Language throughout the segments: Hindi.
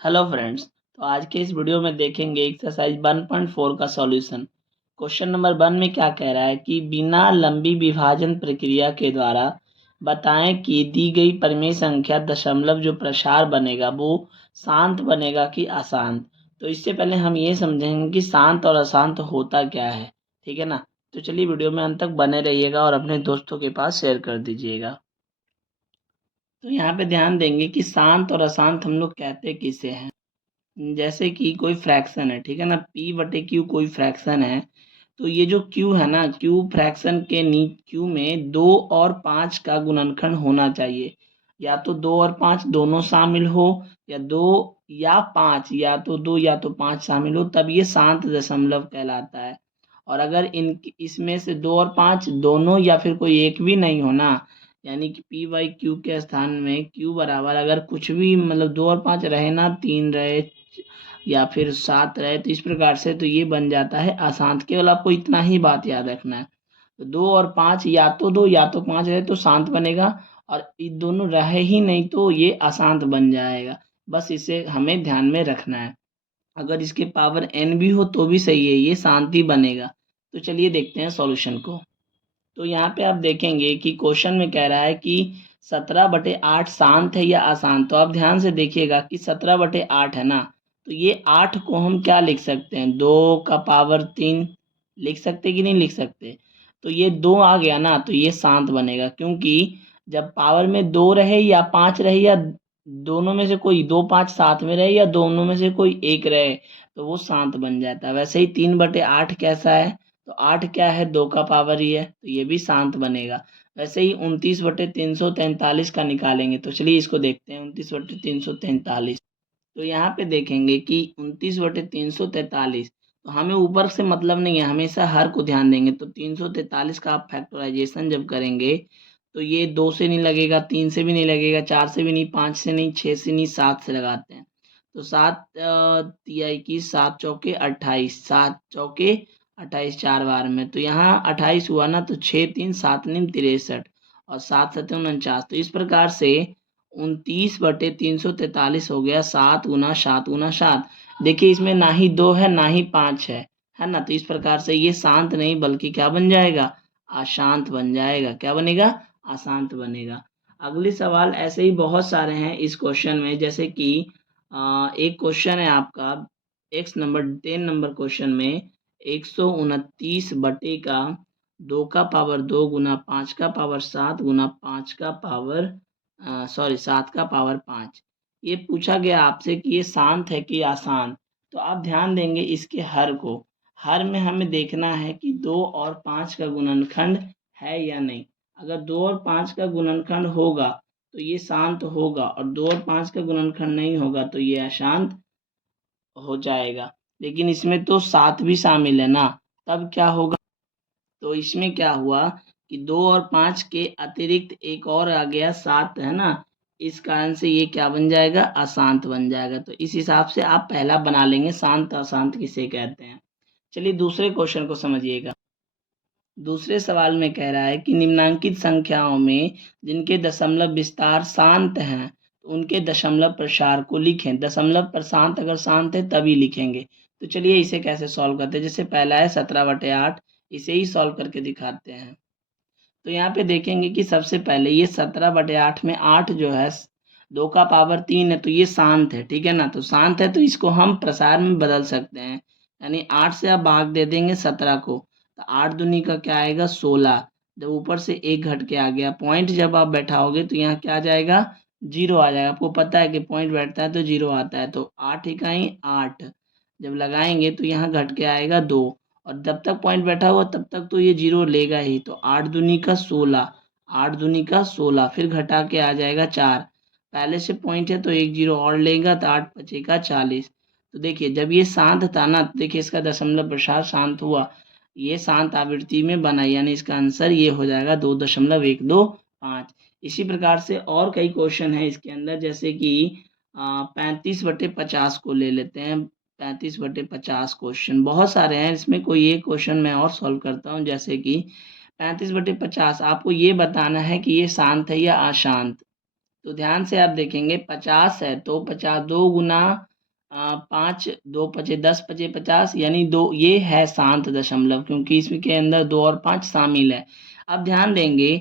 Hello friends. तो आज के इस वीडियो में देखेंगे एक्सरसाइज 1.4 का सॉल्यूशन। क्वेश्चन नंबर 1 में क्या कह रहा है कि बिना लंबी विभाजन प्रक्रिया के द्वारा बताएं कि दी गई परिमेय संख्या दशमलव जो प्रसार बनेगा वो शांत बनेगा कि अशांत। तो इससे पहले हम ये समझेंगे कि शांत और अशांत होता क्या है। ठीक है ना। तो चलिए वीडियो में अंत तक बने रहिएगा और अपने दोस्तों के पास शेयर कर दीजिएगा। तो यहाँ पे ध्यान देंगे कि शांत और अशांत हम लोग कहते किसे हैं। जैसे कि कोई फ्रैक्शन है, ठीक है ना, पी बटे क्यू कोई फ्रैक्शन है। तो ये जो क्यू है ना, क्यू फ्रैक्शन के क्यू में 2 और 5 का गुणनखंड होना चाहिए। या तो 2 और 5 दोनों शामिल हो, या 2 या 5, या तो 2 या तो 5 शामिल हो, तब ये शांत दशमलव कहलाता है। और अगर इन इसमें से 2 और 5 दोनों या फिर कोई एक भी नहीं होना, यानी कि पी बाई क्यू के स्थान में क्यू बराबर अगर कुछ भी मतलब 2 और 5 रहे ना, 3 रहे या फिर 7 रहे, तो इस प्रकार से तो ये बन जाता है अशांत। केवल आपको इतना ही बात याद रखना है। तो 2 और 5 या तो 2 या तो 5 रहे तो शांत बनेगा, और ये दोनों रहे ही नहीं तो ये अशांत बन जाएगा। बस इसे हमें ध्यान में रखना है। अगर इसके पावर n भी हो तो भी सही है, ये शांति बनेगा। तो चलिए देखते हैं सॉल्यूशन को। तो यहाँ पे आप देखेंगे कि क्वेश्चन में कह रहा है कि 17/8 शांत है या अशांत। तो आप ध्यान से देखिएगा कि 17/8 है ना, तो ये 8 को हम क्या लिख सकते हैं, 2 का पावर 3 लिख सकते कि नहीं लिख सकते। तो ये 2 आ गया ना, तो ये शांत बनेगा, क्योंकि जब पावर में 2 रहे या 5 रहे, या दोनों में से कोई 2 5 साथ में रहे, या दोनों में से कोई एक रहे, तो वो शांत बन जाता है। वैसे ही 3/8 कैसा है, तो 8 क्या है, 2 का पावर ही है, तो ये भी शांत बनेगा। वैसे ही 29/343 का निकालेंगे। तो चलिए इसको देखते हैं, 29/343। तो यहाँ पे देखेंगे कि 29/343, तो हमें ऊपर से मतलब नहीं है, हमेशा हर को ध्यान देंगे। तो 343 का आप फैक्टराइजेशन जब करेंगे तो ये 2 से नहीं लगेगा, 3 से भी नहीं लगेगा, 4 से भी नहीं, 5 से नहीं, 6 से नहीं, 7 से लगाते हैं। तो 7 तिया 21, 7 चौके 28, 7 चौके 28 4 बार में, तो यहाँ 28 हुआ ना, तो 6 3 7 नीम 63 और 7 7 49। तो इस प्रकार से 29/343 हो गया 7 × 7 × 7। देखिए इसमें ना ही 2 है ना ही 5 है ना। तो इस प्रकार से ये शांत नहीं बल्कि क्या बन जाएगा, अशांत बन जाएगा। क्या बनेगा, अशांत बनेगा। अगले सवाल ऐसे ही बहुत सारे हैं इस क्वेश्चन में। जैसे कि एक क्वेश्चन है आपका एक्स नंबर 10 नंबर क्वेश्चन में 129 बटे का 2 का पावर 2 गुना 5 का पावर 7 गुना 5 का पावर 7 का पावर 5। ये पूछा गया आपसे कि ये शांत है कि अशांत। तो आप ध्यान देंगे इसके हर को। हर में हमें देखना है कि 2 और 5 का गुणनखंड है या नहीं। अगर 2 और 5 का गुणनखंड होगा तो ये शांत होगा, और 2 और 5 का गुणनखंड नहीं होगा तो ये अशांत हो जाएगा। लेकिन इसमें तो 7 भी शामिल है ना, तब क्या होगा। तो इसमें क्या हुआ कि 2 और 5 के अतिरिक्त एक और आ गया, 7 है ना। इस कारण से ये क्या बन जाएगा, अशांत बन जाएगा। तो इस हिसाब से आप पहला बना लेंगे शांत अशांत किसे कहते हैं। चलिए दूसरे क्वेश्चन को समझिएगा। दूसरे सवाल में कह रहा है कि निम्नांकित संख्याओं में जिनके दशमलव विस्तार शांत हैं तो उनके दशमलव प्रसार को लिखें। दशमलव प्रशांत अगर शांत है तभी लिखेंगे। तो चलिए इसे कैसे सॉल्व करते हैं। जैसे पहला है 17/8, इसे ही सॉल्व करके दिखाते हैं। तो यहाँ पे देखेंगे कि सबसे पहले ये 17/8 में 8 जो है 2 का पावर 3 है, तो ये शांत है। ठीक है ना, तो शांत है तो इसको हम प्रसार में बदल सकते हैं। यानी 8 से आप भाग दे देंगे 17 को, तो 8 दूनी का क्या आएगा, 16। जब ऊपर से एक घट के आ गया पॉइंट, जब आप बैठाओगे तो यहाँ क्या आ जाएगा, 0 आ जाएगा। आपको पता है कि पॉइंट बैठता है तो 0 आता है। तो 8 इकाई 8 जब लगाएंगे तो यहाँ घट के आएगा 2, और जब तक पॉइंट बैठा हुआ तब तक तो ये 0 लेगा ही। तो 8 दूनी का 16, 8 दूनी का 16, फिर घटा के आ जाएगा 4। पहले से पॉइंट है तो एक 0 और लेगा, तो 8 बचेगा 40। तो देखिए जब ये शांत था ना, तो देखिए इसका दशमलव प्रसार शांत हुआ, ये शांत आवृत्ति में बना, यानी इसका आंसर ये हो जाएगा 2.125। इसी प्रकार से और कई क्वेश्चन है इसके अंदर। जैसे कि 35/50 को ले लेते हैं। 35/50 क्वेश्चन बहुत सारे हैं, इसमें कोई एक क्वेश्चन मैं और सॉल्व करता हूँ। जैसे कि 35/50 आपको ये बताना है कि ये शांत है या अशांत। तो ध्यान से आप देखेंगे 50 है तो 50 2 गुना 5 2 पचे 10 पचे 50 यानी 2 ये है शांत दशमलव क्योंकि इसके अंदर 2 और 5 शामिल है। अब ध्यान देंगे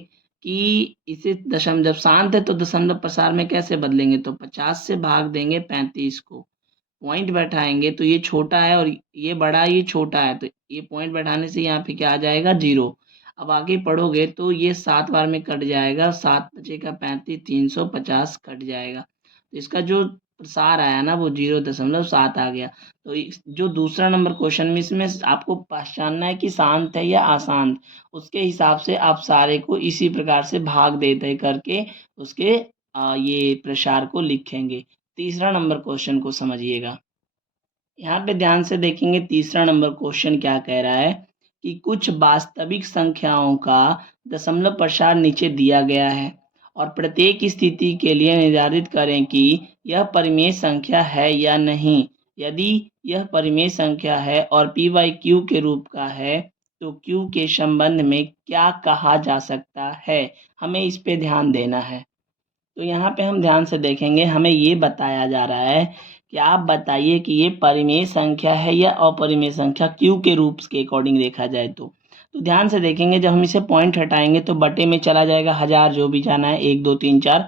कि इसे दशमलव जब शांत है तो दशमलव प्रसार में कैसे बदलेंगे तो 50 से भाग देंगे 35 को, पॉइंट बैठाएंगे तो ये छोटा है और ये बड़ा ये छोटा है तो ये पॉइंट बैठाने से यहाँ पे क्या आ जाएगा 0। अब आगे पढ़ोगे तो ये 7 बार में कट जाएगा, 7 बचे का 35 350 कट जाएगा तो इसका जो प्रसार आया ना वो 0.7 आ गया। तो जो दूसरा नंबर क्वेश्चन में इसमें आपको पहचानना है कि शांत है या अशांत, उसके हिसाब से आप सारे को इसी प्रकार से भाग देते करके उसके ये प्रसार को लिखेंगे। तीसरा नंबर क्वेश्चन को समझिएगा। यहाँ पे ध्यान से देखेंगे तीसरा नंबर क्वेश्चन क्या कह रहा है कि कुछ वास्तविक संख्याओं का दशमलव प्रसार नीचे दिया गया है और प्रत्येक स्थिति के लिए निर्धारित करें कि यह परिमेय संख्या है या नहीं। यदि यह परिमेय संख्या है और पी बाई क्यू के रूप का है तो क्यू के संबंध में क्या कहा जा सकता है, हमें इस पे ध्यान देना है। तो यहाँ पे हम ध्यान से देखेंगे, हमें ये बताया जा रहा है कि आप बताइए कि ये परिमेय संख्या है या अपरिमेय संख्या क्यू के रूप के अकॉर्डिंग देखा जाए तो ध्यान से देखेंगे जब हम इसे पॉइंट हटाएंगे तो बटे में चला जाएगा 1000 जो भी जाना है 1 2 3 4,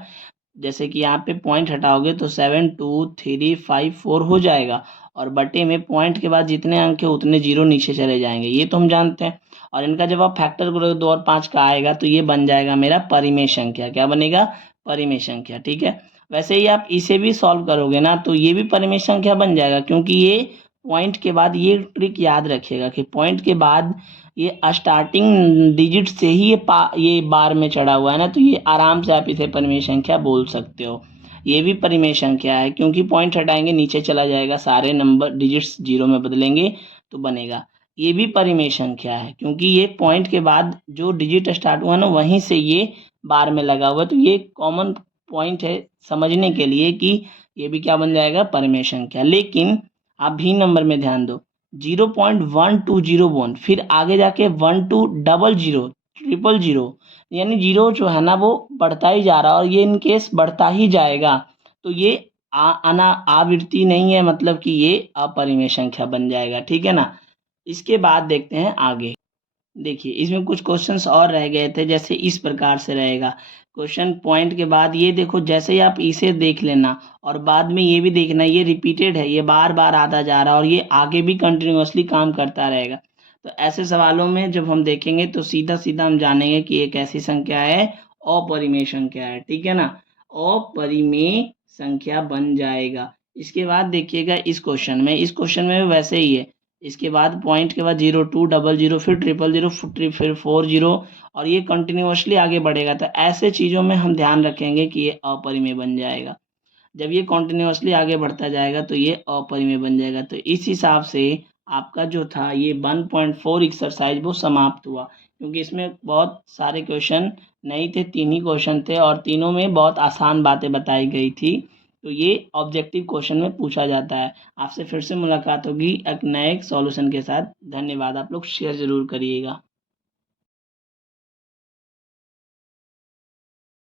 जैसे कि यहाँ पे पॉइंट हटाओगे तो 7 2 3 5 4 हो जाएगा और बटे में पॉइंट के बाद जितने अंक है उतने जीरो नीचे चले जाएंगे, ये तो हम जानते हैं। और इनका जब आप फैक्टर करोगे 2 और 5 का आएगा तो ये बन जाएगा मेरा परिमेय संख्या। क्या बनेगा? परिमेय संख्या। ठीक है, वैसे ही आप इसे भी सॉल्व करोगे ना तो ये भी परिमेय संख्या बन जाएगा क्योंकि ये पॉइंट के बाद ये ट्रिक याद रखिएगा कि पॉइंट के बाद ये स्टार्टिंग डिजिट से ही ये बार में चढ़ा हुआ है ना तो ये आराम से आप इसे परिमेय संख्या बोल सकते हो। ये भी परिमेय संख्या है क्योंकि पॉइंट हटाएंगे नीचे चला जाएगा, सारे नंबर डिजिट्स जीरो में बदलेंगे तो बनेगा। ये भी परिमेय संख्या है क्योंकि ये पॉइंट के बाद जो डिजिट स्टार्ट हुआ ना वहीं से ये बार में लगा हुआ है तो ये कॉमन पॉइंट है समझने के लिए कि ये भी क्या बन जाएगा? परिमेय संख्या। लेकिन आप भी नंबर में ध्यान दो 0.1201 फिर आगे जाके 1200 000 यानी जीरो जो है ना वो बढ़ता ही जा रहा है और ये इन केस बढ़ता ही जाएगा तो ये आवृत्ति नहीं है, मतलब कि ये अपरिमेय संख्या बन जाएगा। ठीक है ना। इसके बाद देखते हैं आगे। देखिए इसमें कुछ क्वेश्चंस और रह गए थे, जैसे इस प्रकार से रहेगा क्वेश्चन पॉइंट के बाद ये देखो, जैसे ही आप इसे देख लेना और बाद में ये भी देखना ये रिपीटेड है, ये बार बार आता जा रहा है और ये आगे भी कंटिन्यूअसली काम करता रहेगा। तो ऐसे सवालों में जब हम देखेंगे तो सीधा सीधा हम जानेंगे कि एक ऐसी संख्या है अपरिमेय संख्या है। ठीक है ना, अपरिमेय संख्या बन जाएगा। इसके बाद देखिएगा इस क्वेश्चन में वैसे ही है, इसके बाद पॉइंट के बाद 0200 फिर 000 फिर 40 और ये कंटिन्यूअसली आगे बढ़ेगा। तो ऐसे चीज़ों में हम ध्यान रखेंगे कि ये अपरिमेय बन जाएगा। जब ये कंटिन्यूअसली आगे बढ़ता जाएगा तो ये अपरिमेय बन जाएगा। तो इस हिसाब से आपका जो था ये 1.4 एक्सरसाइज वो समाप्त हुआ क्योंकि इसमें बहुत सारे क्वेश्चन नहीं थे, 3 ही क्वेश्चन थे और तीनों में बहुत आसान बातें बताई गई थी। तो ये ऑब्जेक्टिव क्वेश्चन में पूछा जाता है। आपसे फिर से मुलाकात होगी एक नए सॉल्यूशन के साथ। धन्यवाद। आप लोग शेयर ज़रूर करिएगा।